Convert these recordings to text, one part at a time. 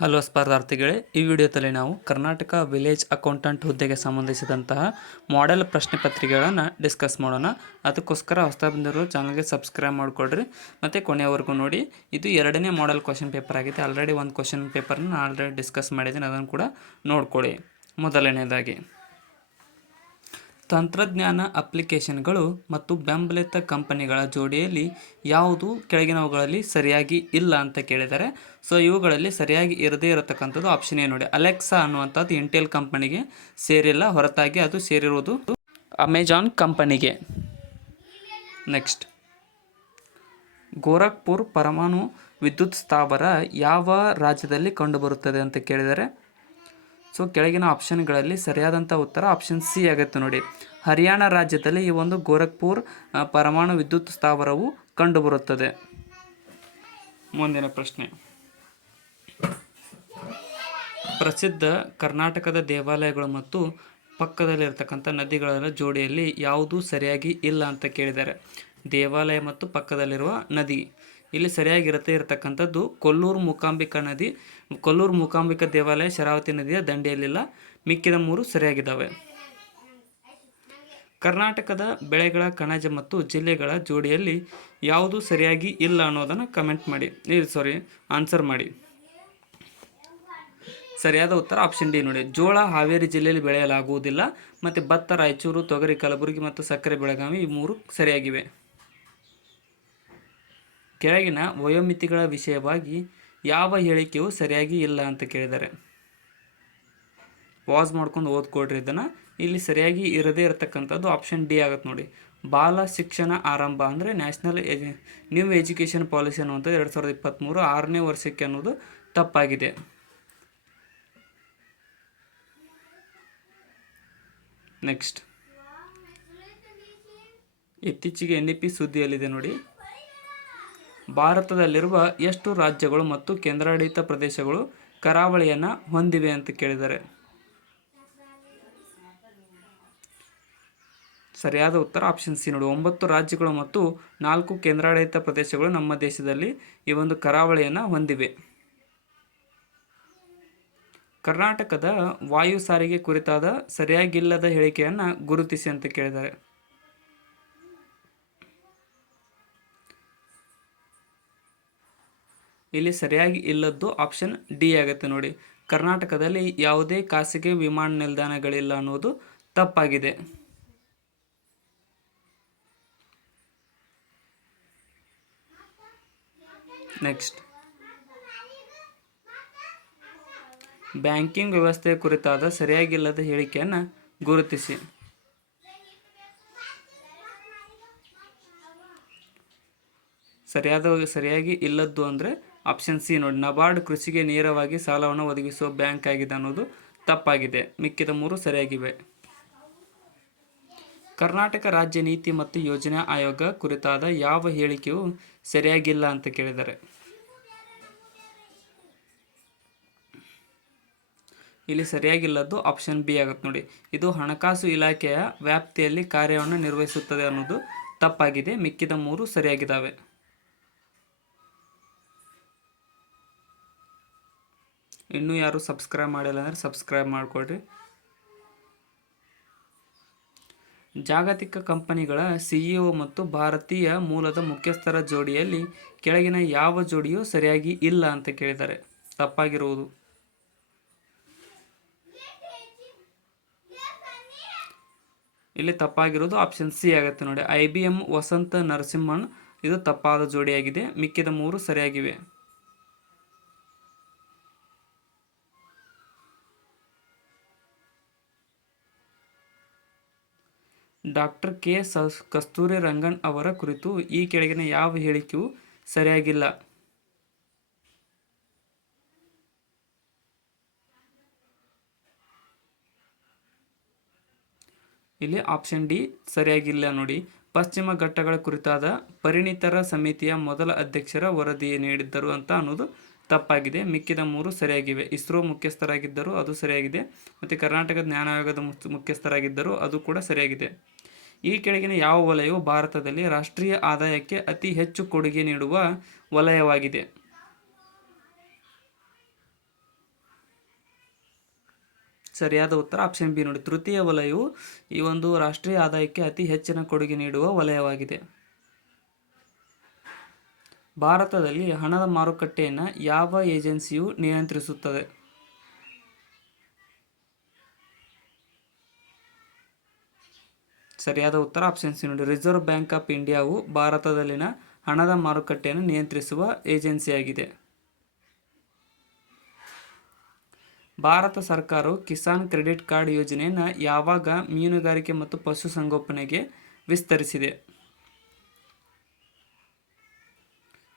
Hello ಸ್ಪರ್ಧಾರ್ಥಿಗಳೇ, ಈ ವಿಡಿಯೋದಲ್ಲಿ ನಾವು ಕರ್ನಾಟಕ ವಿಲೇಜ್ ಅಕೌಂಟೆಂಟ್ ಹುದ್ದೆಗೆ ಸಂಬಂಧಿಸಿದಂತಹ ಮಾಡೆಲ್ ಪ್ರಶ್ನೆ ಪತ್ರಿಕೆಗಳನ್ನು ಡಿಸ್ಕಸ್ ಮಾಡೋಣ. ಅದಕ್ಕೋಸ್ಕರ ಹೊಸ ಬಂದಿರೋ ಚಾನಲ್ಗೆ ಸಬ್ಸ್ಕ್ರೈಬ್ ಮಾಡಿಕೊಡ್ರಿ ಮತ್ತು ಕೊನೆಯವರೆಗೂ ನೋಡಿ. ಇದು ಎರಡನೇ ಮಾಡೆಲ್ ಕ್ವಶನ್ ಪೇಪರ್ ಆಗಿದೆ. ಆಲ್ರೆಡಿ ಒಂದು ಕ್ವಶನ್ ಪೇಪರ್ನ ಆಲ್ರೆಡಿ ಡಿಸ್ಕಸ್ ಮಾಡಿದ್ದೀನಿ, ಅದನ್ನು ಕೂಡ ನೋಡ್ಕೊಳ್ಳಿ. ಮೊದಲನೇದಾಗಿ, ತಂತ್ರಜ್ಞಾನ ಅಪ್ಲಿಕೇಶನ್ಗಳು ಮತ್ತು ಬೆಂಬಲಿತ ಕಂಪನಿಗಳ ಜೋಡಿಯಲ್ಲಿ ಯಾವುದು ಕೆಳಗಿನವುಗಳಲ್ಲಿ ಸರಿಯಾಗಿ ಇಲ್ಲ ಅಂತ ಕೇಳಿದ್ದಾರೆ. ಸೊ ಇವುಗಳಲ್ಲಿ ಸರಿಯಾಗಿ ಇರದೇ ಇರತಕ್ಕಂಥದ್ದು ಆಪ್ಷನ್ ಏನು ನೋಡಿ. ಅಲೆಕ್ಸಾ ಅನ್ನುವಂಥದ್ದು ಇಂಟೆಲ್ ಕಂಪನಿಗೆ ಸೇರಿಲ್ಲ, ಹೊರತಾಗಿ ಅದು ಸೇರಿರುವುದು ಅಮೆಜಾನ್ ಕಂಪನಿಗೆ. ನೆಕ್ಸ್ಟ್, ಗೋರಖ್ಪುರ್ ಪರಮಾಣು ವಿದ್ಯುತ್ ಸ್ಥಾವರ ಯಾವ ರಾಜ್ಯದಲ್ಲಿ ಕಂಡುಬರುತ್ತದೆ ಅಂತ ಕೇಳಿದರೆ, ಸೊ ಕೆಳಗಿನ ಆಪ್ಷನ್ಗಳಲ್ಲಿ ಸರಿಯಾದಂಥ ಉತ್ತರ ಆಪ್ಷನ್ ಸಿ ಆಗುತ್ತೆ ನೋಡಿ. ಹರಿಯಾಣ ರಾಜ್ಯದಲ್ಲಿ ಈ ಒಂದು ಗೋರಖ್ಪುರ್ ಪರಮಾಣು ವಿದ್ಯುತ್ ಸ್ಥಾವರವು ಕಂಡುಬರುತ್ತದೆ. ಮುಂದಿನ ಪ್ರಶ್ನೆ, ಪ್ರಸಿದ್ಧ ಕರ್ನಾಟಕದ ದೇವಾಲಯಗಳು ಮತ್ತು ಪಕ್ಕದಲ್ಲಿರ್ತಕ್ಕಂಥ ನದಿಗಳ ಜೋಡಿಯಲ್ಲಿ ಯಾವುದು ಸರಿಯಾಗಿ ಇಲ್ಲ ಅಂತ ಕೇಳಿದ್ದಾರೆ. ದೇವಾಲಯ ಮತ್ತು ಪಕ್ಕದಲ್ಲಿರುವ ನದಿ ಇಲ್ಲಿ ಸರಿಯಾಗಿರುತ್ತೆ ಇರತಕ್ಕಂಥದ್ದು ಕೊಲ್ಲೂರು ಮೂಕಾಂಬಿಕಾ ನದಿ. ಕೊಲ್ಲೂರು ಮೂಕಾಂಬಿಕಾ ದೇವಾಲಯ ಶರಾವತಿ ನದಿಯ ದಂಡೆಯಲ್ಲಿಲ್ಲ. ಮಿಕ್ಕಿದ ಮೂರು ಸರಿಯಾಗಿದ್ದಾವೆ. ಕರ್ನಾಟಕದ ಬೆಳೆಗಳ ಕಣಜ ಮತ್ತು ಜಿಲ್ಲೆಗಳ ಜೋಡಿಯಲ್ಲಿ ಯಾವುದು ಸರಿಯಾಗಿ ಇಲ್ಲ ಅನ್ನೋದನ್ನು ಕಮೆಂಟ್ ಮಾಡಿ, ಆನ್ಸರ್ ಮಾಡಿ. ಸರಿಯಾದ ಉತ್ತರ ಆಪ್ಷನ್ ಡಿ ನೋಡಿ. ಜೋಳ ಹಾವೇರಿ ಜಿಲ್ಲೆಯಲ್ಲಿ ಬೆಳೆಯಲಾಗುವುದಿಲ್ಲ, ಮತ್ತು ಭತ್ತ ರಾಯಚೂರು, ತೊಗರಿ ಕಲಬುರಗಿ ಮತ್ತು ಸಕ್ಕರೆ ಬೆಳಗಾವಿ ಈ ಮೂರು ಸರಿಯಾಗಿವೆ. ಕೆಳಗಿನ ವಯೋಮಿತಿಗಳ ವಿಷಯವಾಗಿ ಯಾವ ಹೇಳಿಕೆಯು ಸರಿಯಾಗಿ ಇಲ್ಲ ಅಂತ ಕೇಳಿದ್ದಾರೆ. ಪಾಸ್ ಮಾಡ್ಕೊಂಡು ಓದ್ಕೊಡ್ರಿ ಇದನ್ನು. ಇಲ್ಲಿ ಸರಿಯಾಗಿ ಇರದೇ ಇರತಕ್ಕಂಥದ್ದು ಆಪ್ಷನ್ ಡಿ ಆಗುತ್ತೆ ನೋಡಿ. ಬಾಲ ಶಿಕ್ಷಣ ಆರಂಭ ಅಂದರೆ ನ್ಯಾಷನಲ್ ನ್ಯೂ ಎಜುಕೇಷನ್ ಪಾಲಿಸಿ ಅನ್ನುವಂಥದ್ದು 2023 6ನೇ ವರ್ಷಕ್ಕೆ ಅನ್ನೋದು ತಪ್ಪಾಗಿದೆ. ನೆಕ್ಸ್ಟ್, ಇತ್ತೀಚೆಗೆ NEP ಸುದ್ದಿಯಲ್ಲಿದೆ ನೋಡಿ. ಭಾರತದಲ್ಲಿರುವ ಎಷ್ಟು ರಾಜ್ಯಗಳು ಮತ್ತು ಕೇಂದ್ರಾಡಳಿತ ಪ್ರದೇಶಗಳು ಕರಾವಳಿಯನ್ನು ಹೊಂದಿವೆ ಅಂತ ಕೇಳಿದ್ದಾರೆ. ಸರಿಯಾದ ಉತ್ತರ ಆಪ್ಷನ್ ಸಿ ನೋಡಿ. 9 ರಾಜ್ಯಗಳು ಮತ್ತು 4 ಕೇಂದ್ರಾಡಳಿತ ಪ್ರದೇಶಗಳು ನಮ್ಮ ದೇಶದಲ್ಲಿ ಈ ಒಂದು ಕರಾವಳಿಯನ್ನು ಹೊಂದಿವೆ. ಕರ್ನಾಟಕದ ವಾಯು ಸಾರಿಗೆ ಕುರಿತಾದ ಸರಿಯಾಗಿಲ್ಲದ ಹೇಳಿಕೆಯನ್ನು ಗುರುತಿಸಿ ಅಂತ ಕೇಳಿದ್ದಾರೆ. ಇಲ್ಲಿ ಸರಿಯಾಗಿ ಇಲ್ಲದ್ದು ಆಪ್ಷನ್ ಡಿ ಆಗುತ್ತೆ ನೋಡಿ. ಕರ್ನಾಟಕದಲ್ಲಿ ಯಾವುದೇ ಖಾಸಗಿ ವಿಮಾನ ನಿಲ್ದಾಣಗಳಿಲ್ಲ ಅನ್ನೋದು ತಪ್ಪಾಗಿದೆ. ನೆಕ್ಸ್ಟ್, ಬ್ಯಾಂಕಿಂಗ್ ವ್ಯವಸ್ಥೆಯ ಕುರಿತಾದ ಸರಿಯಾಗಿಲ್ಲದ ಹೇಳಿಕೆಯನ್ನು ಗುರುತಿಸಿ. ಸರಿಯಾಗಿ ಇಲ್ಲದ್ದು ಅಂದರೆ ಆಪ್ಷನ್ ಸಿ ನೋಡಿ. ನಬಾರ್ಡ್ ಕೃಷಿಗೆ ನೇರವಾಗಿ ಸಾಲವನ್ನು ಒದಗಿಸುವ ಬ್ಯಾಂಕ್ ಆಗಿದೆ ಅನ್ನೋದು ತಪ್ಪಾಗಿದೆ. ಮಿಕ್ಕಿದ ಮೂರು ಸರಿಯಾಗಿವೆ. ಕರ್ನಾಟಕ ರಾಜ್ಯ ನೀತಿ ಮತ್ತು ಯೋಜನಾ ಆಯೋಗ ಕುರಿತಾದ ಯಾವ ಹೇಳಿಕೆಯು ಸರಿಯಾಗಿಲ್ಲ ಅಂತ ಕೇಳಿದ್ದಾರೆ. ಇಲ್ಲಿ ಸರಿಯಾಗಿಲ್ಲದ್ದು ಆಪ್ಷನ್ ಬಿ ಆಗುತ್ತೆ ನೋಡಿ. ಇದು ಹಣಕಾಸು ಇಲಾಖೆಯ ವ್ಯಾಪ್ತಿಯಲ್ಲಿ ಕಾರ್ಯವನ್ನು ನಿರ್ವಹಿಸುತ್ತದೆ ಅನ್ನೋದು ತಪ್ಪಾಗಿದೆ. ಮಿಕ್ಕಿದ ಮೂರು ಸರಿಯಾಗಿದ್ದಾವೆ. ಇನ್ನೂ ಯಾರು ಸಬ್ಸ್ಕ್ರೈಬ್ ಮಾಡಿಲ್ಲ ಅಂದರೆ ಸಬ್ಸ್ಕ್ರೈಬ್ ಮಾಡಿಕೊಡ್ರಿ. ಜಾಗತಿಕ ಕಂಪನಿಗಳ CEO ಮತ್ತು ಭಾರತೀಯ ಮೂಲದ ಮುಖ್ಯಸ್ಥರ ಜೋಡಿಯಲ್ಲಿ ಕೆಳಗಿನ ಯಾವ ಜೋಡಿಯೂ ಸರಿಯಾಗಿ ಇಲ್ಲ ಅಂತ ಕೇಳಿದ್ದಾರೆ. ತಪ್ಪಾಗಿರುವುದು ಇಲ್ಲಿ ತಪ್ಪಾಗಿರೋದು ಆಪ್ಷನ್ ಸಿ ಆಗುತ್ತೆ ನೋಡಿ. IBM ವಸಂತ ನರಸಿಂಹನ್ ಇದು ತಪ್ಪಾದ ಜೋಡಿಯಾಗಿದೆ. ಮಿಕ್ಕಿದ ಮೂರು ಸರಿಯಾಗಿವೆ. Doctor K. ಕಸ್ತೂರಿ ರಂಗನ್ ಅವರ ಕುರಿತು ಈ ಕೆಳಗಿನ ಯಾವ ಹೇಳಿಕೆಯೂ ಸರಿಯಾಗಿಲ್ಲ. ಇಲ್ಲಿ ಆಪ್ಷನ್ ಡಿ ಸರಿಯಾಗಿಲ್ಲ ನೋಡಿ. ಪಶ್ಚಿಮ ಘಟ್ಟಗಳ ಕುರಿತಾದ ಪರಿಣಿತರ ಸಮಿತಿಯ ಮೊದಲ ಅಧ್ಯಕ್ಷರ ವರದಿ ನೀಡಿದ್ದರು ಅಂತ ಅನ್ನೋದು ತಪ್ಪಾಗಿದೆ. ಮಿಕ್ಕಿದ ಮೂರು ಸರಿಯಾಗಿವೆ. ಇಸ್ರೋ ಮುಖ್ಯಸ್ಥರಾಗಿದ್ದರು, ಅದು ಸರಿಯಾಗಿದೆ. ಮತ್ತು ಕರ್ನಾಟಕ ಜ್ಞಾನ ಆಯೋಗದ ಮುಖ್ಯಸ್ಥರಾಗಿದ್ದರು, ಅದು ಕೂಡ ಸರಿಯಾಗಿದೆ. ಈ ಕೆಳಗಿನ ಯಾವ ವಲಯವು ಭಾರತದಲ್ಲಿ ರಾಷ್ಟ್ರೀಯ ಆದಾಯಕ್ಕೆ ಅತಿ ಹೆಚ್ಚು ಕೊಡುಗೆ ನೀಡುವ ವಲಯವಾಗಿದೆ. ಸರಿಯಾದ ಉತ್ತರ ಆಪ್ಷನ್ ಬಿ ನೋಡಿ. ತೃತೀಯ ವಲಯವು ಈ ಒಂದು ರಾಷ್ಟ್ರೀಯ ಆದಾಯಕ್ಕೆ ಅತಿ ಹೆಚ್ಚಿನ ಕೊಡುಗೆ ನೀಡುವ ವಲಯವಾಗಿದೆ. ಭಾರತದಲ್ಲಿ ಹಣದ ಮಾರುಕಟ್ಟೆಯನ್ನು ಯಾವ ಏಜೆನ್ಸಿಯು ನಿಯಂತ್ರಿಸುತ್ತದೆ? ಸರಿಯಾದ ಉತ್ತರ ಆಪ್ಷನ್ ಸಿ ನೋಡಿ. ರಿಸರ್ವ್ ಬ್ಯಾಂಕ್ ಆಫ್ ಇಂಡಿಯಾವು ಭಾರತದಲ್ಲಿನ ಹಣದ ಮಾರುಕಟ್ಟೆಯನ್ನು ನಿಯಂತ್ರಿಸುವ ಏಜೆನ್ಸಿಯಾಗಿದೆ. ಭಾರತ ಸರ್ಕಾರವು ಕಿಸಾನ್ ಕ್ರೆಡಿಟ್ ಕಾರ್ಡ್ ಯೋಜನೆಯನ್ನು ಯಾವಾಗ ಮೀನುಗಾರಿಕೆ ಮತ್ತು ಪಶುಸಂಗೋಪನೆಗೆ ವಿಸ್ತರಿಸಿದೆ?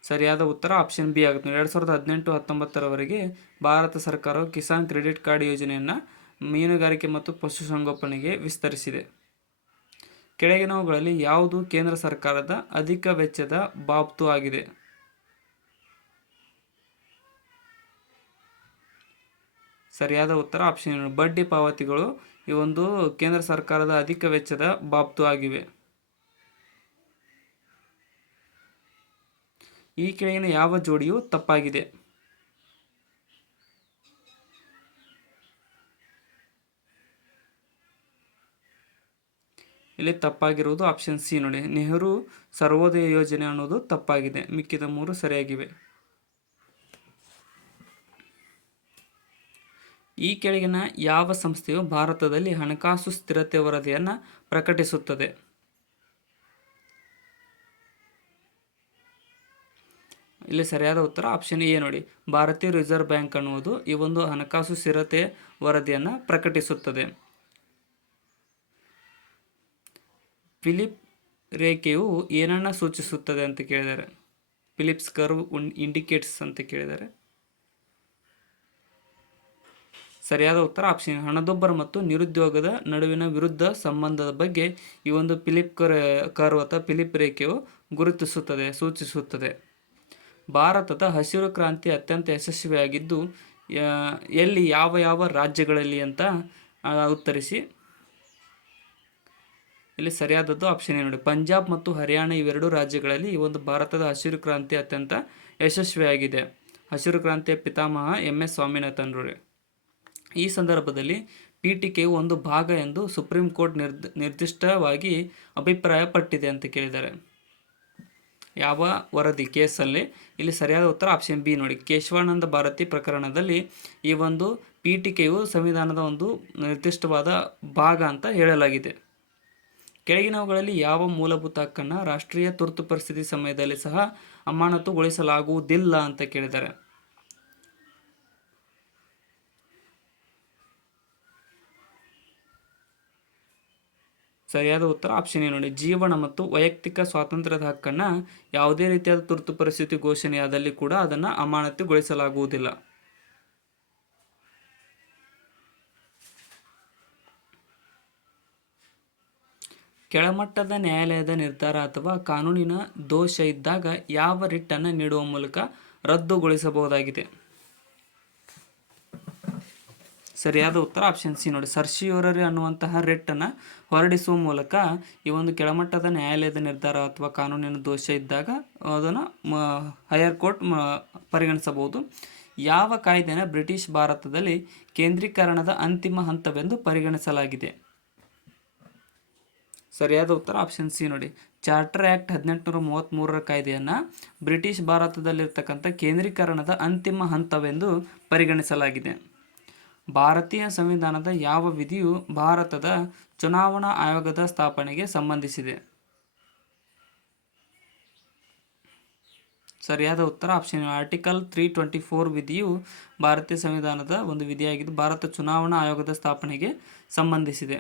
ಸರಿಯಾದ ಉತ್ತರ ಆಪ್ಷನ್ ಬಿ ಆಗುತ್ತೆ. 2018-19 ಭಾರತ ಸರ್ಕಾರವು ಕಿಸಾನ್ ಕ್ರೆಡಿಟ್ ಕಾರ್ಡ್ ಯೋಜನೆಯನ್ನು ಮೀನುಗಾರಿಕೆ ಮತ್ತು ಪಶುಸಂಗೋಪನೆಗೆ ವಿಸ್ತರಿಸಿದೆ. ಕೆಳಗಿನವುಗಳಲ್ಲಿ ಯಾವುದು ಕೇಂದ್ರ ಸರ್ಕಾರದ ಅಧಿಕ ವೆಚ್ಚದ ಬಾಬ್ತು ಆಗಿದೆ? ಸರಿಯಾದ ಉತ್ತರ ಆಪ್ಷನ್ ಬಡ್ಡಿ ಪಾವತಿಗಳು ಈ ಒಂದು ಕೇಂದ್ರ ಸರ್ಕಾರದ ಅಧಿಕ ವೆಚ್ಚದ ಬಾಬ್ತು ಆಗಿವೆ. ಈ ಕೆಳಗಿನ ಯಾವ ಜೋಡಿಯು ತಪ್ಪಾಗಿದೆ? ಇಲ್ಲಿ ತಪ್ಪಾಗಿರುವುದು ಆಪ್ಷನ್ ಸಿ ನೋಡಿ. ನೆಹರು ಸರ್ವೋದಯ ಯೋಜನೆ ಅನ್ನೋದು ತಪ್ಪಾಗಿದೆ. ಮಿಕ್ಕಿದ 3 ಸರಿಯಾಗಿವೆ. ಈ ಕೆಳಗಿನ ಯಾವ ಸಂಸ್ಥೆಯು ಭಾರತದಲ್ಲಿ ಹಣಕಾಸು ಸ್ಥಿರತೆ ವರದಿಯನ್ನು ಪ್ರಕಟಿಸುತ್ತದೆ? ಇಲ್ಲಿ ಸರಿಯಾದ ಉತ್ತರ ಆಪ್ಷನ್ ಎ ನೋಡಿ. ಭಾರತೀಯ ರಿಸರ್ವ್ ಬ್ಯಾಂಕ್ ಅನ್ನುವುದು ಈ ಒಂದು ಹಣಕಾಸು ಸ್ಥಿರತೆ ವರದಿಯನ್ನು ಪ್ರಕಟಿಸುತ್ತದೆ. ಫಿಲಿಪ್ ರೇಖೆಯು ಏನನ್ನು ಸೂಚಿಸುತ್ತದೆ ಅಂತ ಕೇಳಿದ್ದಾರೆ? ಫಿಲಿಪ್ಸ್ ಕರ್ವ್ ಇಂಡಿಕೇಟ್ಸ್ ಅಂತ ಕೇಳಿದ್ದಾರೆ. ಸರಿಯಾದ ಉತ್ತರ ಆಪ್ಷನ್ ಹಣದುಬ್ಬರ ಮತ್ತು ನಿರುದ್ಯೋಗದ ನಡುವಿನ ವಿರುದ್ಧ ಸಂಬಂಧದ ಬಗ್ಗೆ ಈ ಒಂದು ಫಿಲಿಪ್ ಕರ್ವ್ ಅಥವಾ ಫಿಲಿಪ್ ರೇಖೆಯು ಸೂಚಿಸುತ್ತದೆ. ಭಾರತದ ಹಸಿರು ಕ್ರಾಂತಿ ಅತ್ಯಂತ ಯಶಸ್ವಿಯಾಗಿದ್ದು ಎಲ್ಲಿ ಯಾವ ರಾಜ್ಯಗಳಲ್ಲಿ ಅಂತ ಉತ್ತರಿಸಿ. ಇಲ್ಲಿ ಸರಿಯಾದದ್ದು ಆಪ್ಷನ್ ಎ ನೋಡಿ. ಪಂಜಾಬ್ ಮತ್ತು ಹರಿಯಾಣ ಇವೆರಡು ರಾಜ್ಯಗಳಲ್ಲಿ ಈ ಒಂದು ಭಾರತದ ಹಸಿರು ಕ್ರಾಂತಿ ಅತ್ಯಂತ ಯಶಸ್ವಿಯಾಗಿದೆ. ಹಸಿರು ಕ್ರಾಂತಿಯ ಪಿತಾಮಹ MS ಸ್ವಾಮಿನಾಥನ್ರವರೇ. ಈ ಸಂದರ್ಭದಲ್ಲಿ ಪೀಠಿಕೆಯು ಒಂದು ಭಾಗ ಎಂದು ಸುಪ್ರೀಂ ಕೋರ್ಟ್ ನಿರ್ದಿಷ್ಟವಾಗಿ ಅಭಿಪ್ರಾಯಪಟ್ಟಿದೆ ಅಂತ ಕೇಳಿದ್ದಾರೆ. ಯಾವ ವರದಿ ಕೇಸಲ್ಲಿ? ಇಲ್ಲಿ ಸರಿಯಾದ ಉತ್ತರ ಆಪ್ಷನ್ ಬಿ ನೋಡಿ. ಕೇಶವಾನಂದ ಭಾರತಿ ಪ್ರಕರಣದಲ್ಲಿ ಈ ಒಂದು ಪೀಠಿಕೆಯು ಸಂವಿಧಾನದ ಒಂದು ನಿರ್ದಿಷ್ಟವಾದ ಭಾಗ ಅಂತ ಹೇಳಲಾಗಿದೆ. ಕೆಳಗಿನವುಗಳಲ್ಲಿ ಯಾವ ಮೂಲಭೂತ ಹಕ್ಕನ್ನು ರಾಷ್ಟ್ರೀಯ ತುರ್ತು ಪರಿಸ್ಥಿತಿ ಸಮಯದಲ್ಲಿ ಸಹ ಅಮಾನತುಗೊಳಿಸಲಾಗುವುದಿಲ್ಲ ಅಂತ ಕೇಳಿದ್ದಾರೆ? ಸರಿಯಾದ ಉತ್ತರ ಆಪ್ಷನ್ ಎ ನೋಡಿ. ಜೀವನ ಮತ್ತು ವೈಯಕ್ತಿಕ ಸ್ವಾತಂತ್ರ್ಯದ ಹಕ್ಕನ್ನು ಯಾವುದೇ ರೀತಿಯಾದ ತುರ್ತು ಪರಿಸ್ಥಿತಿ ಘೋಷಣೆಯಾದಲ್ಲಿ ಕೂಡ ಅದನ್ನು ಅಮಾನತುಗೊಳಿಸಲಾಗುವುದಿಲ್ಲ. ಕೆಳಮಟ್ಟದ ನ್ಯಾಯಾಲಯದ ನಿರ್ಧಾರ ಅಥವಾ ಕಾನೂನಿನ ದೋಷ ಇದ್ದಾಗ ಯಾವ ರಿಟ್ಟನ್ನು ನೀಡುವ ಮೂಲಕ ರದ್ದುಗೊಳಿಸಬಹುದಾಗಿದೆ? ಸರಿಯಾದ ಉತ್ತರ ಆಪ್ಷನ್ ಸಿ ನೋಡಿ. ಸರ್ಶಿಯೋರರಿ ಅನ್ನುವಂತಹ ರಿಟ್ಟನ್ನು ಹೊರಡಿಸುವ ಮೂಲಕ ಈ ಒಂದು ಕೆಳಮಟ್ಟದ ನ್ಯಾಯಾಲಯದ ನಿರ್ಧಾರ ಅಥವಾ ಕಾನೂನಿನ ದೋಷ ಇದ್ದಾಗ ಅದನ್ನು ಹೈಯರ್ ಕೋರ್ಟ್ ಪರಿಗಣಿಸಬಹುದು. ಯಾವ ಕಾಯ್ದೆನ ಬ್ರಿಟಿಷ್ ಭಾರತದಲ್ಲಿ ಕೇಂದ್ರೀಕರಣದ ಅಂತಿಮ ಹಂತವೆಂದು ಪರಿಗಣಿಸಲಾಗಿದೆ? ಸರಿಯಾದ ಉತ್ತರ ಆಪ್ಷನ್ ಸಿ ನೋಡಿ. ಚಾರ್ಟರ್ ಆ್ಯಕ್ಟ್ 1833 ಕಾಯ್ದೆಯನ್ನು ಬ್ರಿಟಿಷ್ ಭಾರತದಲ್ಲಿರ್ತಕ್ಕಂಥ ಕೇಂದ್ರೀಕರಣದ ಅಂತಿಮ ಹಂತವೆಂದು ಪರಿಗಣಿಸಲಾಗಿದೆ. ಭಾರತೀಯ ಸಂವಿಧಾನದ ಯಾವ ವಿಧಿಯು ಭಾರತದ ಚುನಾವಣಾ ಆಯೋಗದ ಸ್ಥಾಪನೆಗೆ ಸಂಬಂಧಿಸಿದೆ? ಸರಿಯಾದ ಉತ್ತರ ಆಪ್ಷನ್ ಆರ್ಟಿಕಲ್ 324 ವಿಧಿಯು ಭಾರತೀಯ ಸಂವಿಧಾನದ ಒಂದು ವಿಧಿಯಾಗಿದ್ದು ಭಾರತ ಚುನಾವಣಾ ಆಯೋಗದ ಸ್ಥಾಪನೆಗೆ ಸಂಬಂಧಿಸಿದೆ.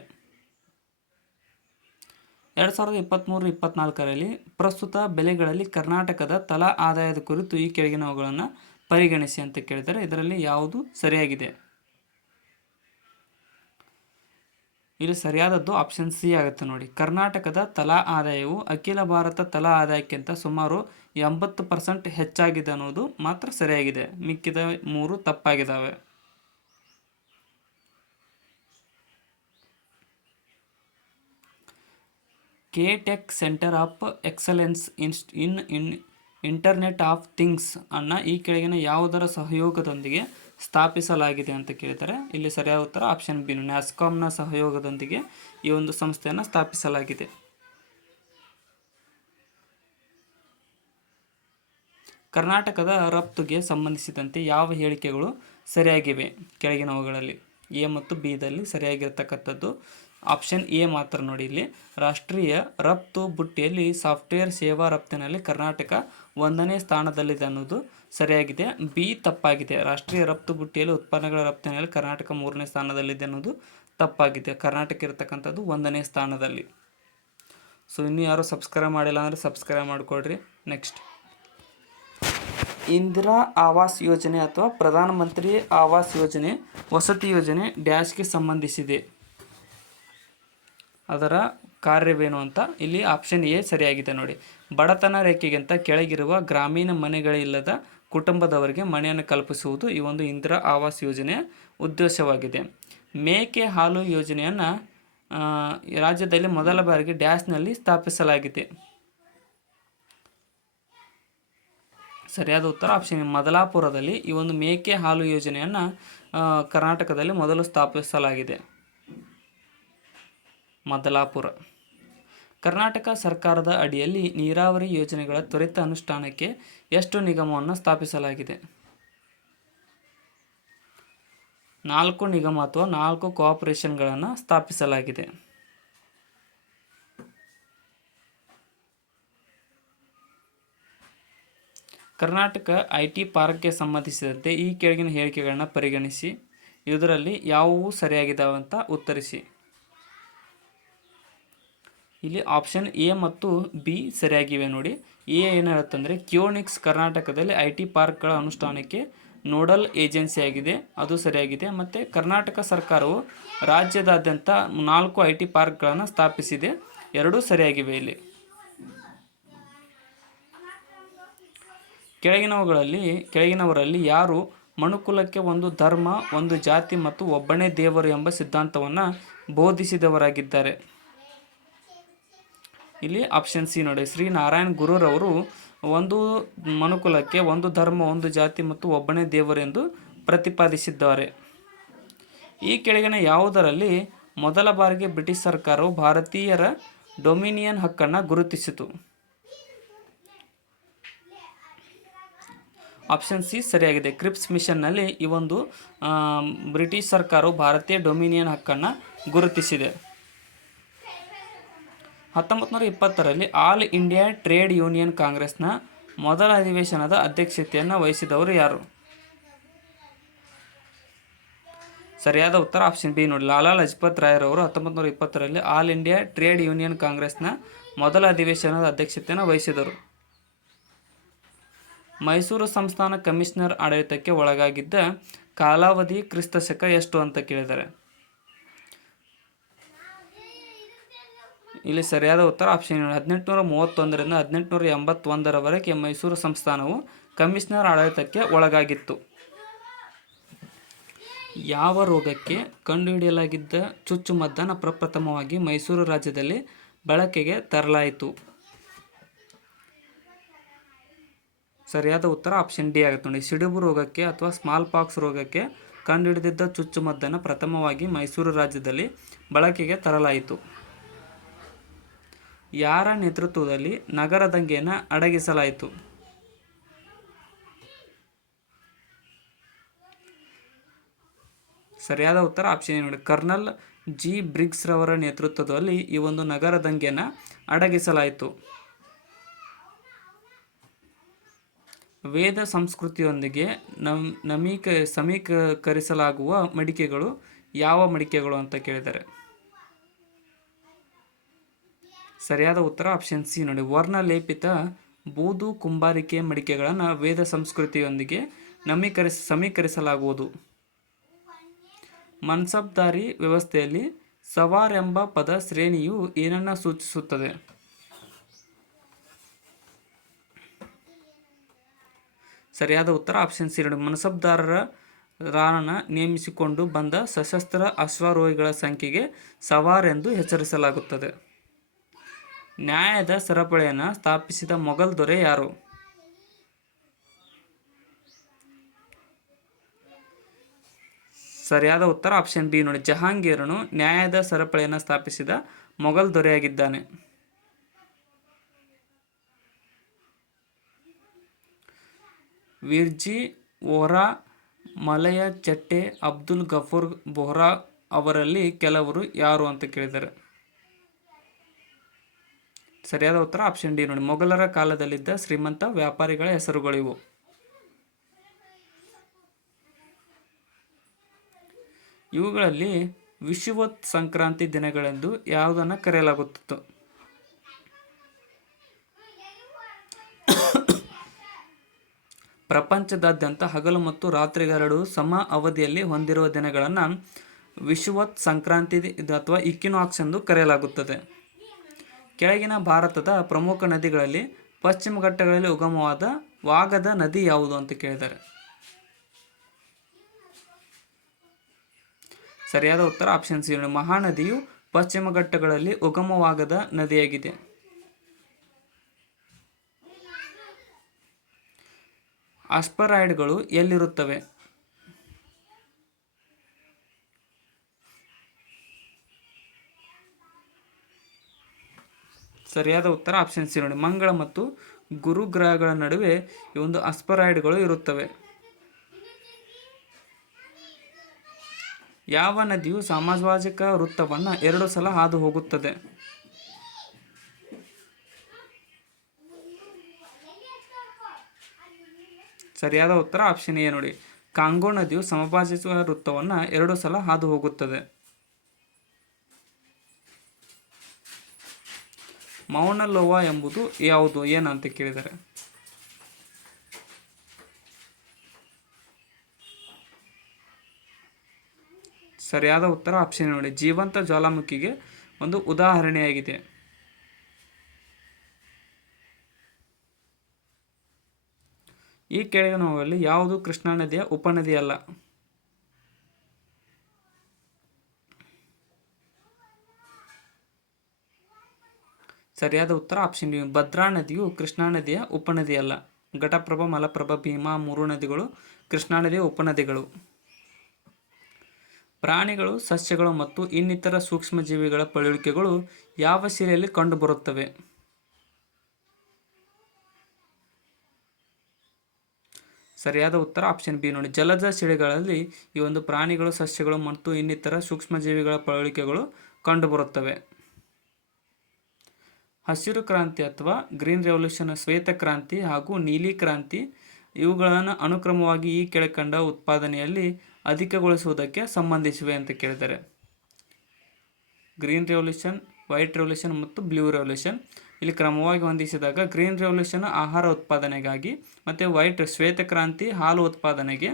2023-24 ಪ್ರಸ್ತುತ ಬೆಲೆಗಳಲ್ಲಿ ಕರ್ನಾಟಕದ ತಲಾ ಆದಾಯದ ಕುರಿತು ಈ ಕೆಳಗಿನವುಗಳನ್ನು ಪರಿಗಣಿಸಿ ಅಂತ ಕೇಳಿದರೆ ಇದರಲ್ಲಿ ಯಾವುದು ಸರಿಯಾಗಿದೆ? ಇಲ್ಲಿ ಸರಿಯಾದದ್ದು ಆಪ್ಷನ್ ಸಿ ಆಗುತ್ತೆ ನೋಡಿ. ಕರ್ನಾಟಕದ ತಲಾ ಆದಾಯವು ಅಖಿಲ ಭಾರತ ತಲಾ ಆದಾಯಕ್ಕಿಂತ ಸುಮಾರು 80% ಹೆಚ್ಚಾಗಿದೆ ಅನ್ನೋದು ಮಾತ್ರ ಸರಿಯಾಗಿದೆ. ಮಿಕ್ಕಿದ 3 ತಪ್ಪಾಗಿದ್ದಾವೆ. KTech centre of excellence in internet of things ಅನ್ನು ಈ ಕೆಳಗಿನ ಯಾವುದರ ಸಹಯೋಗದೊಂದಿಗೆ ಸ್ಥಾಪಿಸಲಾಗಿದೆ ಅಂತ ಕೇಳಿದ್ದಾರೆ. ಇಲ್ಲಿ ಸರಿಯಾದ ಉತ್ತರ ಆಪ್ಷನ್ ಬಿ, ನ್ಯಾಸ್ಕಾಮ್ನ ಸಹಯೋಗದೊಂದಿಗೆ ಈ ಒಂದು ಸಂಸ್ಥೆಯನ್ನು ಸ್ಥಾಪಿಸಲಾಗಿದೆ. ಕರ್ನಾಟಕದ ರಫ್ತುಗೆ ಸಂಬಂಧಿಸಿದಂತೆ ಯಾವ ಹೇಳಿಕೆಗಳು ಸರಿಯಾಗಿವೆ ಕೆಳಗಿನವುಗಳಲ್ಲಿ? ಎ ಮತ್ತು ಬಿ ದಲ್ಲಿ ಸರಿಯಾಗಿರ್ತಕ್ಕಂಥದ್ದು ಆಪ್ಷನ್ ಎ ಮಾತ್ರ ನೋಡಿ. ಇಲ್ಲಿ ರಾಷ್ಟ್ರೀಯ ರಫ್ತು ಬುಟ್ಟಿಯಲ್ಲಿ ಸಾಫ್ಟ್ವೇರ್ ಸೇವಾ ರಫ್ತಿನಲ್ಲಿ ಕರ್ನಾಟಕ 1ನೇ ಸ್ಥಾನದಲ್ಲಿದೆ ಅನ್ನೋದು ಸರಿಯಾಗಿದೆ. ಬಿ ತಪ್ಪಾಗಿದೆ. ರಾಷ್ಟ್ರೀಯ ರಫ್ತು ಬುಟ್ಟಿಯಲ್ಲಿ ಉತ್ಪನ್ನಗಳ ರಫ್ತಿನಲ್ಲಿ ಕರ್ನಾಟಕ 3ನೇ ಸ್ಥಾನದಲ್ಲಿದೆ ಅನ್ನೋದು ತಪ್ಪಾಗಿದೆ. ಕರ್ನಾಟಕ ಇರತಕ್ಕಂಥದ್ದು 1ನೇ ಸ್ಥಾನದಲ್ಲಿ. ಸೊ ಇನ್ನೂ ಯಾರು ಸಬ್ಸ್ಕ್ರೈಬ್ ಮಾಡಿಲ್ಲ ಅಂದರೆ ಸಬ್ಸ್ಕ್ರೈಬ್ ಮಾಡಿಕೊಡ್ರಿ. ನೆಕ್ಸ್ಟ್, ಇಂದಿರಾ ಆವಾಸ್ ಯೋಜನೆ ಅಥವಾ ಪ್ರಧಾನಮಂತ್ರಿ ಆವಾಸ್ ಯೋಜನೆ ವಸತಿ ಯೋಜನೆ ಡ್ಯಾಶ್ಗೆ ಸಂಬಂಧಿಸಿದೆ. ಅದರ ಕಾರ್ಯವೇನು ಅಂತ ಇಲ್ಲಿ ಆಪ್ಷನ್ ಎ ಸರಿಯಾಗಿದೆ ನೋಡಿ. ಬಡತನ ರೇಖೆಗಿಂತ ಕೆಳಗಿರುವ ಗ್ರಾಮೀಣ ಮನೆಗಳಿಲ್ಲದ ಕುಟುಂಬದವರಿಗೆ ಮನೆಯನ್ನು ಕಲ್ಪಿಸುವುದು ಈ ಒಂದು ಇಂದಿರಾ ಆವಾಸ್ ಯೋಜನೆಯ ಉದ್ದೇಶವಾಗಿದೆ. ಮೇಕೆ ಹಾಲು ಯೋಜನೆಯನ್ನು ರಾಜ್ಯದಲ್ಲಿ ಮೊದಲ ಬಾರಿಗೆ ಡ್ಯಾಶ್ನಲ್ಲಿ ಸ್ಥಾಪಿಸಲಾಗಿದೆ. ಸರಿಯಾದ ಉತ್ತರ ಆಪ್ಷನ್ ಮದಲಾಪುರದಲ್ಲಿ ಈ ಒಂದು ಮೇಕೆ ಹಾಲು ಯೋಜನೆಯನ್ನು ಕರ್ನಾಟಕದಲ್ಲಿ ಮೊದಲು ಸ್ಥಾಪಿಸಲಾಗಿದೆ. ಮದಲಾಪುರ. ಕರ್ನಾಟಕ ಸರ್ಕಾರದ ಅಡಿಯಲ್ಲಿ ನೀರಾವರಿ ಯೋಜನೆಗಳ ತ್ವರಿತ ಅನುಷ್ಠಾನಕ್ಕೆ ಎಷ್ಟು ನಿಗಮವನ್ನು ಸ್ಥಾಪಿಸಲಾಗಿದೆ? 4 ನಿಗಮ ಅಥವಾ 4 ಕೋಆಪರೇಷನ್ಗಳನ್ನು ಸ್ಥಾಪಿಸಲಾಗಿದೆ. ಕರ್ನಾಟಕ IT ಪಾರ್ಕ್ಗೆ ಸಂಬಂಧಿಸಿದಂತೆ ಈ ಕೆಳಗಿನ ಹೇಳಿಕೆಗಳನ್ನು ಪರಿಗಣಿಸಿ. ಇದರಲ್ಲಿ ಯಾವುವು ಸರಿಯಾಗಿದ್ದಾವೆ ಅಂತ ಉತ್ತರಿಸಿ. ಇಲ್ಲಿ ಆಪ್ಷನ್ ಎ ಮತ್ತು ಬಿ ಸರಿಯಾಗಿವೆ ನೋಡಿ. ಎ ಏನು ಹೇಳುತ್ತಂದರೆ ಕ್ಯೋನಿಕ್ಸ್ ಕರ್ನಾಟಕದಲ್ಲಿ IT ಪಾರ್ಕ್ಗಳ ಅನುಷ್ಠಾನಕ್ಕೆ ನೋಡಲ್ ಏಜೆನ್ಸಿಯಾಗಿದೆ, ಅದು ಸರಿಯಾಗಿದೆ. ಮತ್ತು ಕರ್ನಾಟಕ ಸರ್ಕಾರವು ರಾಜ್ಯದಾದ್ಯಂತ 4 IT ಪಾರ್ಕ್ಗಳನ್ನು ಸ್ಥಾಪಿಸಿದೆ, ಎರಡೂ ಸರಿಯಾಗಿವೆ. ಇಲ್ಲಿ ಕೆಳಗಿನವರಲ್ಲಿ ಯಾರು ಮನುಕುಲಕ್ಕೆ ಒಂದು ಧರ್ಮ, ಒಂದು ಜಾತಿ ಮತ್ತು ಒಬ್ಬನೇ ದೇವರು ಎಂಬ ಸಿದ್ಧಾಂತವನ್ನು ಬೋಧಿಸಿದವರಾಗಿದ್ದಾರೆ? ಇಲ್ಲಿ ಆಪ್ಷನ್ ಸಿ ನೋಡಿ. ಶ್ರೀ ನಾರಾಯಣ್ ಗುರುರವರು ಒಂದು ಮನುಕುಲಕ್ಕೆ ಒಂದು ಧರ್ಮ, ಒಂದು ಜಾತಿ ಮತ್ತು ಒಬ್ಬನೇ ದೇವರೆಂದು ಪ್ರತಿಪಾದಿಸಿದ್ದಾರೆ. ಈ ಕೆಳಗಿನ ಯಾವುದರಲ್ಲಿ ಮೊದಲ ಬಾರಿಗೆ ಬ್ರಿಟಿಷ್ ಸರ್ಕಾರವು ಭಾರತೀಯರ ಡೊಮಿನಿಯನ್ ಹಕ್ಕನ್ನು ಗುರುತಿಸಿತು? ಆಪ್ಷನ್ ಸಿ ಸರಿಯಾಗಿದೆ. ಕ್ರಿಪ್ಸ್ ಮಿಷನ್ನಲ್ಲಿ ಈ ಒಂದು ಬ್ರಿಟಿಷ್ ಸರ್ಕಾರವು ಭಾರತೀಯ ಡೊಮಿನಿಯನ್ ಹಕ್ಕನ್ನು ಗುರುತಿಸಿದೆ. 1920ರಲ್ಲಿ ಆಲ್ ಇಂಡಿಯಾ ಟ್ರೇಡ್ ಯೂನಿಯನ್ ಕಾಂಗ್ರೆಸ್ನ ಮೊದಲ ಅಧಿವೇಶನದ ಅಧ್ಯಕ್ಷತೆಯನ್ನು ವಹಿಸಿದವರು ಯಾರು? ಸರಿಯಾದ ಉತ್ತರ ಆಪ್ಷನ್ ಬಿ ನೋಡಿ. ಲಾಲಾ ಲಜಪತ್ ರಾಯರವರು 1920ರಲ್ಲಿ ಆಲ್ ಇಂಡಿಯಾ ಟ್ರೇಡ್ ಯೂನಿಯನ್ ಕಾಂಗ್ರೆಸ್ನ ಮೊದಲ ಅಧಿವೇಶನದ ಅಧ್ಯಕ್ಷತೆಯನ್ನು ವಹಿಸಿದರು. ಮೈಸೂರು ಸಂಸ್ಥಾನ ಕಮಿಷನರ್ ಆಡಳಿತಕ್ಕೆ ಒಳಗಾಗಿದ್ದ ಕಾಲಾವಧಿ ಕ್ರಿಸ್ತಶಕ ಎಷ್ಟು ಅಂತ ಕೇಳಿದ್ದಾರೆ. ಇಲ್ಲಿ ಸರಿಯಾದ ಉತ್ತರ ಆಪ್ಷನ್ 1831ರಿಂದ 1881ರವರೆಗೆ ಮೈಸೂರು ಸಂಸ್ಥಾನವು ಕಮಿಷನರ್ ಆಡಳಿತಕ್ಕೆ ಒಳಗಾಗಿತ್ತು. ಯಾವ ರೋಗಕ್ಕೆ ಕಂಡುಹಿಡಿಯಲಾಗಿದ್ದ ಚುಚ್ಚುಮದ್ದನ್ನು ಪ್ರಪ್ರಥಮವಾಗಿ ಮೈಸೂರು ರಾಜ್ಯದಲ್ಲಿ ಬಳಕೆಗೆ ತರಲಾಯಿತು? ಸರಿಯಾದ ಉತ್ತರ ಆಪ್ಷನ್ ಡಿ ಆಗುತ್ತೆ ನೋಡಿ. ಸಿಡುಬು ರೋಗಕ್ಕೆ ಅಥವಾ ಸ್ಮಾಲ್ ಪಾಕ್ಸ್ ರೋಗಕ್ಕೆ ಕಂಡುಹಿಡಿದಿದ್ದ ಚುಚ್ಚುಮದ್ದನ್ನು ಪ್ರಥಮವಾಗಿ ಮೈಸೂರು ರಾಜ್ಯದಲ್ಲಿ ಬಳಕೆಗೆ ತರಲಾಯಿತು. ಯಾರ ನೇತೃತ್ವದಲ್ಲಿ ನಗರ ದಂಗೆಯನ್ನು ಅಡಗಿಸಲಾಯಿತು? ಸರಿಯಾದ ಉತ್ತರ ಆಪ್ಷನ್ ನೋಡಿ. ಕರ್ನಲ್ ಜಿ ಬ್ರಿಗ್ಸ್ ರವರ ನೇತೃತ್ವದಲ್ಲಿ ಈ ಒಂದು ನಗರ ದಂಗೆಯನ್ನು ಅಡಗಿಸಲಾಯಿತು. ವೇದ ಸಂಸ್ಕೃತಿಯೊಂದಿಗೆ ಸಮೀಕರಿಸಲಾಗುವ ಮಡಿಕೆಗಳು ಯಾವ ಮಡಿಕೆಗಳು ಅಂತ ಕೇಳಿದ್ದಾರೆ. ಸರಿಯಾದ ಉತ್ತರ ಆಪ್ಷನ್ ಸಿ ನೋಡಿ. ವರ್ಣಲೇಪಿತ ಬೂದು ಕುಂಬಾರಿಕೆ ಮಡಿಕೆಗಳನ್ನು ವೇದ ಸಂಸ್ಕೃತಿಯೊಂದಿಗೆ ಸಮೀಕರಿಸಲಾಗುವುದು. ಮನ್ಸಬ್ದಾರಿ ವ್ಯವಸ್ಥೆಯಲ್ಲಿ ಸವಾರ್ ಎಂಬ ಪದ ಶ್ರೇಣಿಯು ಏನನ್ನು ಸೂಚಿಸುತ್ತದೆ? ಸರಿಯಾದ ಉತ್ತರ ಆಪ್ಷನ್ ಸಿ ನೋಡಿ. ಮನ್ಸಬ್ದಾರರನ್ನು ನೇಮಿಸಿಕೊಂಡು ಬಂದ ಸಶಸ್ತ್ರ ಅಶ್ವಾರೋಹಿಗಳ ಸಂಖ್ಯೆಗೆ ಸವಾರ್ ಎಂದು ಹೆಸರಿಸಲಾಗುತ್ತದೆ. ನ್ಯಾಯದ ಸರಪಳಿಯನ್ನು ಸ್ಥಾಪಿಸಿದ ಮೊಘಲ್ ದೊರೆ ಯಾರು? ಸರಿಯಾದ ಉತ್ತರ ಆಪ್ಷನ್ ಬಿ ನೋಡಿ, ಜಹಾಂಗೀರನು ನ್ಯಾಯದ ಸರಪಳಿಯನ್ನು ಸ್ಥಾಪಿಸಿದ ಮೊಘಲ್ ದೊರೆಯಾಗಿದ್ದಾನೆ. ವಿರ್ಜಿ ವೋಹ್ರಾ, ಮಲಯ ಚಟ್ಟೆ, ಅಬ್ದುಲ್ ಗಫೂರ್ ಬೋಹ್ರಾ ಅವರಲ್ಲಿ ಕೆಲವರು ಯಾರು ಅಂತ ಕೇಳಿದ್ದಾರೆ. ಸರಿಯಾದ ಉತ್ತರ ಆಪ್ಷನ್ ಡಿ ನೋಡಿ, ಮೊಘಲರ ಕಾಲದಲ್ಲಿದ್ದ ಶ್ರೀಮಂತ ವ್ಯಾಪಾರಿಗಳ ಹೆಸರುಗಳಿವು. ಇವುಗಳಲ್ಲಿ ವಿಷುವತ್ ಸಂಕ್ರಾಂತಿ ದಿನಗಳೆಂದು ಯಾವುದನ್ನು ಕರೆಯಲಾಗುತ್ತಿತ್ತು? ಪ್ರಪಂಚದಾದ್ಯಂತ ಹಗಲು ಮತ್ತು ರಾತ್ರಿಗಳೆರಡೂ ಸಮ ಅವಧಿಯಲ್ಲಿ ಹೊಂದಿರುವ ದಿನಗಳನ್ನು ವಿಷುವತ್ ಸಂಕ್ರಾಂತಿ ಅಥವಾ ಇಕ್ವಿನಾಕ್ಸ್ ಎಂದು ಕರೆಯಲಾಗುತ್ತದೆ. ಕೆಳಗಿನ ಭಾರತದ ಪ್ರಮುಖ ನದಿಗಳಲ್ಲಿ ಪಶ್ಚಿಮ ಘಟ್ಟಗಳಲ್ಲಿ ಉಗಮವಾದ ವಾಗದ ನದಿ ಯಾವುದು ಅಂತ ಕೇಳಿದ್ದಾರೆ. ಸರಿಯಾದ ಉತ್ತರ ಆಪ್ಷನ್ ಸಿ, ಮಹಾನದಿಯು ಪಶ್ಚಿಮ ಘಟ್ಟಗಳಲ್ಲಿ ಉಗಮವಾಗದ ನದಿಯಾಗಿದೆ. ಆಸ್ಟರಾಯ್ಡ್ಗಳು ಎಲ್ಲಿರುತ್ತವೆ? ಸರಿಯಾದ ಉತ್ತರ ಆಪ್ಷನ್ ಸಿ ನೋಡಿ, ಮಂಗಳ ಮತ್ತು ಗುರು ಗ್ರಹಗಳ ನಡುವೆ ಈ ಒಂದು ಆಸ್ಟರಾಯ್ಡ್ಗಳು ಇರುತ್ತವೆ. ಯಾವ ನದಿಯು ಸಾಮಾಜಿಕ ವೃತ್ತವನ್ನು 2 ಸಲ ಹಾದು ಹೋಗುತ್ತದೆ? ಸರಿಯಾದ ಉತ್ತರ ಆಪ್ಷನ್ ಎ ನೋಡಿ, ಕಾಂಗೋ ನದಿಯು ಸಮಭಾಜಿಕ ವೃತ್ತವನ್ನು 2 ಸಲ ಹಾದು ಹೋಗುತ್ತದೆ. ಮೌನ ಲೋಹ ಎಂಬುದು ಯಾವುದು ಏನಂತ ಕೇಳಿದರೆ? ಸರಿಯಾದ ಉತ್ತರ ಆಪ್ಷನ್ ನೋಡಿ, ಜೀವಂತ ಜ್ವಾಲಾಮುಖಿಗೆ ಒಂದು ಉದಾಹರಣೆಯಾಗಿದೆ. ಈ ಕೆಳಗಿನವುಗಳಲ್ಲಿ ಯಾವುದು ಕೃಷ್ಣಾ ನದಿಯ ಉಪನದಿಯಲ್ಲ? ಸರಿಯಾದ ಉತ್ತರ ಆಪ್ಷನ್ ಡಿ, ಭದ್ರಾ ನದಿಯು ಕೃಷ್ಣಾ ನದಿಯ ಉಪನದಿಯಲ್ಲ. ಘಟಪ್ರಭಾ, ಮಲಪ್ರಭಾ, ಭೀಮಾ 3 ನದಿಗಳು ಕೃಷ್ಣಾ ನದಿಯ ಉಪನದಿಗಳು. ಪ್ರಾಣಿಗಳು, ಸಸ್ಯಗಳು ಮತ್ತು ಇನ್ನಿತರ ಸೂಕ್ಷ್ಮಜೀವಿಗಳ ಪಳೆಯುಳಿಕೆಗಳು ಯಾವ ಶಿಲೆಯಲ್ಲಿ ಕಂಡುಬರುತ್ತವೆ? ಸರಿಯಾದ ಉತ್ತರ ಆಪ್ಷನ್ ಬಿ ನೋಡಿ, ಜಲಜ ಶಿಲೆಗಳಲ್ಲಿ ಈ ಒಂದು ಪ್ರಾಣಿಗಳು, ಸಸ್ಯಗಳು ಮತ್ತು ಇನ್ನಿತರ ಸೂಕ್ಷ್ಮಜೀವಿಗಳ ಪಳೆಯುಳಿಕೆಗಳು ಕಂಡುಬರುತ್ತವೆ. ಹಸಿರು ಕ್ರಾಂತಿ ಅಥವಾ ಗ್ರೀನ್ ರೆವಲ್ಯೂಷನ್, ಶ್ವೇತ ಕ್ರಾಂತಿ ಹಾಗೂ ನೀಲಿ ಕ್ರಾಂತಿ ಇವುಗಳನ್ನು ಅನುಕ್ರಮವಾಗಿ ಈ ಕೆಳಕಂಡ ಉತ್ಪಾದನೆಯಲ್ಲಿ ಅಧಿಕಗೊಳಿಸುವುದಕ್ಕೆ ಸಂಬಂಧಿಸಿವೆ ಅಂತ ಕೇಳಿದ್ದಾರೆ. ಗ್ರೀನ್ ರೆವಲ್ಯೂಷನ್, ವೈಟ್ ರೆವಲ್ಯೂಷನ್ ಮತ್ತು ಬ್ಲೂ ರೆವಲ್ಯೂಷನ್ ಇಲ್ಲಿ ಕ್ರಮವಾಗಿ ಹೊಂದಿಸಿದಾಗ ಗ್ರೀನ್ ರೆವಲ್ಯೂಷನ್ ಆಹಾರ ಉತ್ಪಾದನೆಗಾಗಿ, ಮತ್ತು ವೈಟ್ ಶ್ವೇತ ಕ್ರಾಂತಿ ಹಾಲು ಉತ್ಪಾದನೆಗೆ,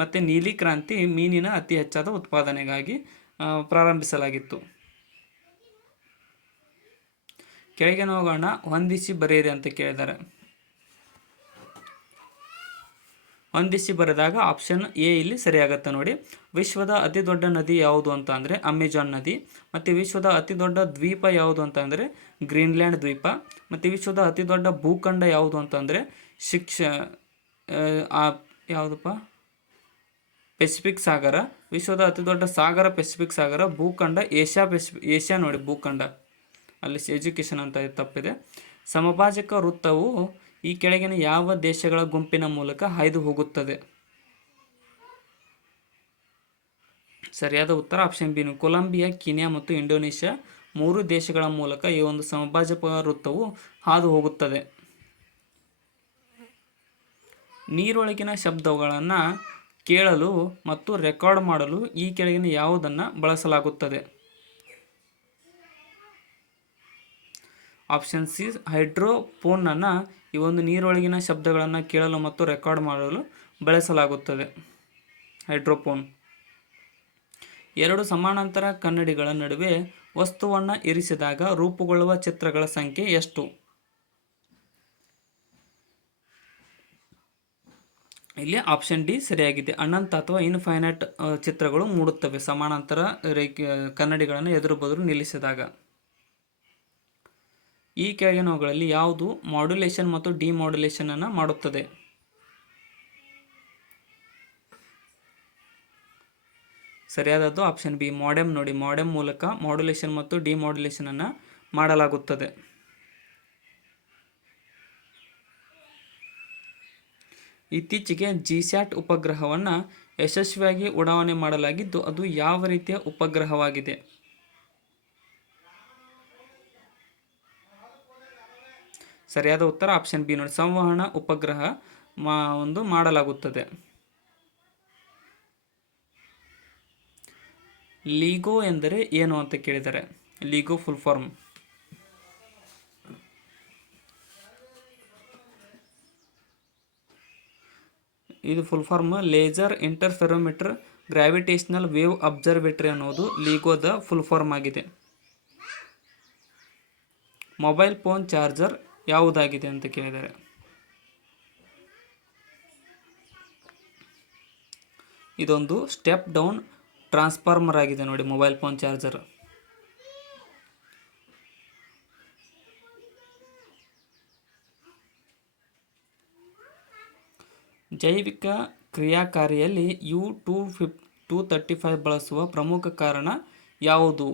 ಮತ್ತು ನೀಲಿ ಕ್ರಾಂತಿ ಮೀನಿನ ಅತಿ ಹೆಚ್ಚಾದ ಉತ್ಪಾದನೆಗಾಗಿ ಪ್ರಾರಂಭಿಸಲಾಗಿತ್ತು. ಕೆಳಗಿನವುಗಳನ್ನ ಹೊಂದಿಸಿ ಬರೆಯಿರಿ ಅಂತ ಕೇಳಿದ್ದಾರೆ. ಹೊಂದಿಸಿ ಬರೆದಾಗ ಆಪ್ಷನ್ ಎ ಇಲ್ಲಿ ಸರಿಯಾಗತ್ತೆ ನೋಡಿ. ವಿಶ್ವದ ಅತಿ ದೊಡ್ಡ ನದಿ ಯಾವುದು ಅಂತ ಅಂದರೆ ಅಮೆಜಾನ್ ನದಿ. ಮತ್ತು ವಿಶ್ವದ ಅತಿ ದೊಡ್ಡ ದ್ವೀಪ ಯಾವುದು ಅಂತ ಅಂದರೆ ಗ್ರೀನ್ಲ್ಯಾಂಡ್ ದ್ವೀಪ. ಮತ್ತು ವಿಶ್ವದ ಅತಿ ದೊಡ್ಡ ಭೂಖಂಡ ಯಾವುದು ಅಂತಂದರೆ ಯಾವುದಪ್ಪ ಪೆಸಿಫಿಕ್ ಸಾಗರ. ವಿಶ್ವದ ಅತಿ ದೊಡ್ಡ ಸಾಗರ ಪೆಸಿಫಿಕ್ ಸಾಗರ. ಭೂಖಂಡ ಏಷ್ಯಾ ನೋಡಿ, ಭೂಖಂಡ ಅಲ್ಲಿ ಎಜುಕೇಷನ್ ಅಂತ ತಪ್ಪಿದೆ. ಸಮಭಾಜಕ ವೃತ್ತವು ಈ ಕೆಳಗಿನ ಯಾವ ದೇಶಗಳ ಗುಂಪಿನ ಮೂಲಕ ಹಾಯ್ದು ಹೋಗುತ್ತದೆ? ಸರಿಯಾದ ಉತ್ತರ ಆಪ್ಷನ್ ಬಿ, ಕೊಲಂಬಿಯಾ, ಕೀನ್ಯಾ ಮತ್ತು ಇಂಡೋನೇಷ್ಯಾ 3 ದೇಶಗಳ ಮೂಲಕ ಈ ಒಂದು ಸಮಭಾಜಕ ವೃತ್ತವು ಹಾದು ಹೋಗುತ್ತದೆ. ನೀರೊಳಗಿನ ಶಬ್ದಗಳನ್ನು ಕೇಳಲು ಮತ್ತು ರೆಕಾರ್ಡ್ ಮಾಡಲು ಈ ಕೆಳಗಿನ ಯಾವುದನ್ನು ಬಳಸಲಾಗುತ್ತದೆ? ಆಪ್ಷನ್ ಸಿ, ಹೈಡ್ರೋಫೋನನ್ನು ಈ ಒಂದು ನೀರೊಳಗಿನ ಶಬ್ದಗಳನ್ನು ಕೇಳಲು ಮತ್ತು ರೆಕಾರ್ಡ್ ಮಾಡಲು ಬಳಸಲಾಗುತ್ತದೆ. ಹೈಡ್ರೋಫೋನ್. 2 ಸಮಾನಾಂತರ ಕನ್ನಡಿಗಳ ನಡುವೆ ವಸ್ತುವನ್ನು ಇರಿಸಿದಾಗ ರೂಪುಗೊಳ್ಳುವ ಚಿತ್ರಗಳ ಸಂಖ್ಯೆ ಎಷ್ಟು? ಇಲ್ಲಿ ಆಪ್ಷನ್ ಡಿ ಸರಿಯಾಗಿದೆ. ಅನಂತ ಅಥವಾ ಇನ್ಫೈನೈಟ್ ಚಿತ್ರಗಳು ಮೂಡುತ್ತವೆ ಸಮಾನಾಂತರ ಕನ್ನಡಿಗಳನ್ನು ಎದುರು ಬದುರು ನಿಲ್ಲಿಸಿದಾಗ. ಈ ಕೆಳಗಿನವುಗಳಲ್ಲಿ ಯಾವುದು ಮಾಡ್ಯುಲೇಷನ್ ಮತ್ತು ಡಿಮಾಡ್ಯುಲೇಷನ್ ಅನ್ನು ಮಾಡುತ್ತದೆ? ಸರಿಯಾದದ್ದು ಆಪ್ಷನ್ ಬಿ ಮೋಡೆಮ್ ನೋಡಿ. ಮೋಡೆಮ್ ಮೂಲಕ ಮಾಡ್ಯುಲೇಷನ್ ಮತ್ತು ಡಿಮಾಡ್ಯುಲೇಷನನ್ನು ಮಾಡಲಾಗುತ್ತದೆ. ಇತ್ತೀಚೆಗೆ ಜಿಸ್ಯಾಟ್ ಉಪಗ್ರಹವನ್ನು ಯಶಸ್ವಿಯಾಗಿ ಉಡಾವಣೆ ಮಾಡಲಾಗಿದ್ದು ಅದು ಯಾವ ರೀತಿಯ ಉಪಗ್ರಹವಾಗಿದೆ? ಸರಿಯಾದ ಉತ್ತರ ಆಪ್ಷನ್ ಬಿ ನೋಡಿ, ಸಂವಹನ ಉಪಗ್ರಹ ಮಾಡಲಾಗುತ್ತದೆ. ಲೀಗೋ ಎಂದರೆ ಏನು ಅಂತ ಕೇಳಿದರೆ, ಲೀಗೋ ಫುಲ್ ಫಾರ್ಮ್. ಇದು full form laser interferometer gravitational wave observatory ಅನ್ನೋದು ಲೀಗೋದ ಫುಲ್ ಫಾರ್ಮ್ ಆಗಿದೆ. ಮೊಬೈಲ್ ಫೋನ್ ಚಾರ್ಜರ್ ಯಾವುದಾಗಿದೆ ಅಂತ ಕೇಳಿದರೆ, ಇದೊಂದು ಸ್ಟೆಪ್ ಡೌನ್ ಟ್ರಾನ್ಸ್ಫಾರ್ಮರ್ ಆಗಿದೆ ನೋಡಿ ಮೊಬೈಲ್ ಫೋನ್ ಚಾರ್ಜರ್. ಜೈವಿಕ ಕ್ರಿಯಾಕಾರಿಯಲ್ಲಿ U-235 ಬಳಸುವ ಪ್ರಮುಖ ಕಾರಣ ಯಾವುದು?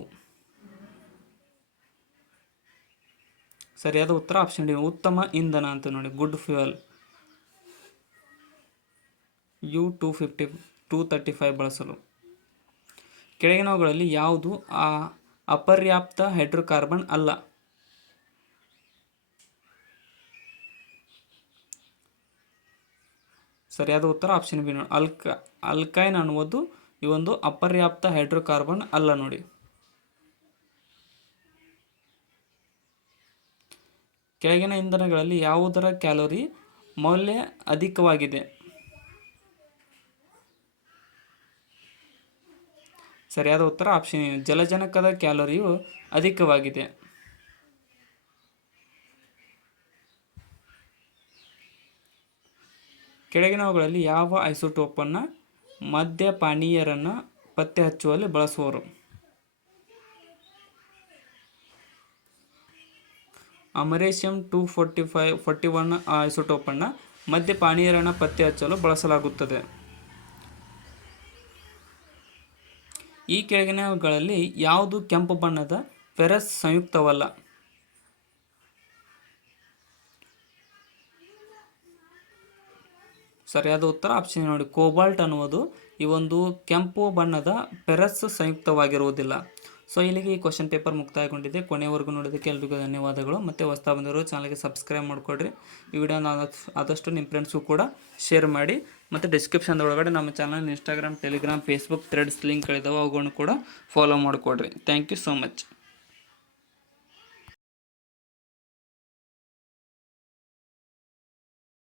ಸರಿಯಾದ ಉತ್ತರ ಆಪ್ಷನ್ ಡಿ ಉತ್ತಮ ಇಂಧನ ಅಂತ ನೋಡಿ, ಗುಡ್ ಫ್ಯೂಯಲ್. U-235 ಬಳಸಲು ಕೆಳಗಿನವುಗಳಲ್ಲಿ ಯಾವುದು ಅಪರ್ಯಾಪ್ತ ಹೈಡ್ರೋಕಾರ್ಬನ್ ಅಲ್ಲ? ಸರಿಯಾದ ಉತ್ತರ ಆಪ್ಷನ್ ಬಿ ನೋಡಿ, ಅಲ್ಕೈನ್ ಅನ್ನುವುದು ಈ ಒಂದು ಅಪರ್ಯಾಪ್ತ ಹೈಡ್ರೋಕಾರ್ಬನ್ ಅಲ್ಲ ನೋಡಿ. ಕೆಳಗಿನ ಇಂಧನಗಳಲ್ಲಿ ಯಾವುದರ ಕ್ಯಾಲೋರಿ ಮೌಲ್ಯ ಅಧಿಕವಾಗಿದೆ? ಸರಿಯಾದ ಉತ್ತರ ಆಪ್ಷನ್ ಎ ಜಲಜನಕದ ಕ್ಯಾಲೋರಿಯು ಅಧಿಕವಾಗಿದೆ. ಕೆಳಗಿನವುಗಳಲ್ಲಿ ಯಾವ ಐಸೋಟೋಪನ್ನು ಮದ್ಯಪಾನೀಯರನ್ನು ಪತ್ತೆ ಹಚ್ಚುವಲ್ಲಿ ಬಳಸುವರು? ಅಮರೇಶಿಯಂ 241 ಐಸೋಟೋಪನ್ನು ಮದ್ಯಪಾನೀಯರನ್ನು ಪತ್ತೆ ಹಚ್ಚಲು ಬಳಸಲಾಗುತ್ತದೆ. ಈ ಕೆಳಗಿನವುಗಳಲ್ಲಿ ಯಾವುದು ಕೆಂಪು ಬಣ್ಣದ ಫೆರಸ್ ಸಂಯುಕ್ತವಲ್ಲ? ಸರಿಯಾದ ಉತ್ತರ ಆಪ್ಷನ್ ನೋಡಿ, ಕೋಬಾಲ್ಟ್ ಅನ್ನುವುದು ಈ ಒಂದು ಕೆಂಪು ಬಣ್ಣದ ಫೆರಸ್ ಸಂಯುಕ್ತವಾಗಿರುವುದಿಲ್ಲ. ಸೊ ಇಲ್ಲಿಗೆ ಈ ಕ್ವಶನ್ ಪೇಪರ್ ಮುಕ್ತಾಯಗೊಂಡಿದೆ. ಕೊನೆಯವರೆಗೂ ನೋಡೋದಕ್ಕೆ ಎಲ್ರಿಗೂ ಧನ್ಯವಾದಗಳು. ಮತ್ತು ಹೊಸತಾ ಬಂದವರು ಚಾನಲ್ಗೆ ಸಬ್ಸ್ಕ್ರೈಬ್ ಮಾಡಿಕೊಡ್ರಿ. ಈ ವಿಡಿಯೋನ ಆದಷ್ಟು ನಿಮ್ಮ ಫ್ರೆಂಡ್ಸ್ಗೂ ಕೂಡ ಶೇರ್ ಮಾಡಿ. ಮತ್ತು ಡಿಸ್ಕ್ರಿಪ್ಷನ್ದೊಳಗಡೆ ನಮ್ಮ channel Instagram, Telegram, Facebook Threads ಲಿಂಕ್ಗಳಿದ್ದಾವೆ, ಅವುಗಳನ್ನು ಕೂಡ ಫಾಲೋ ಮಾಡಿಕೊಡ್ರಿ. Thank you so much.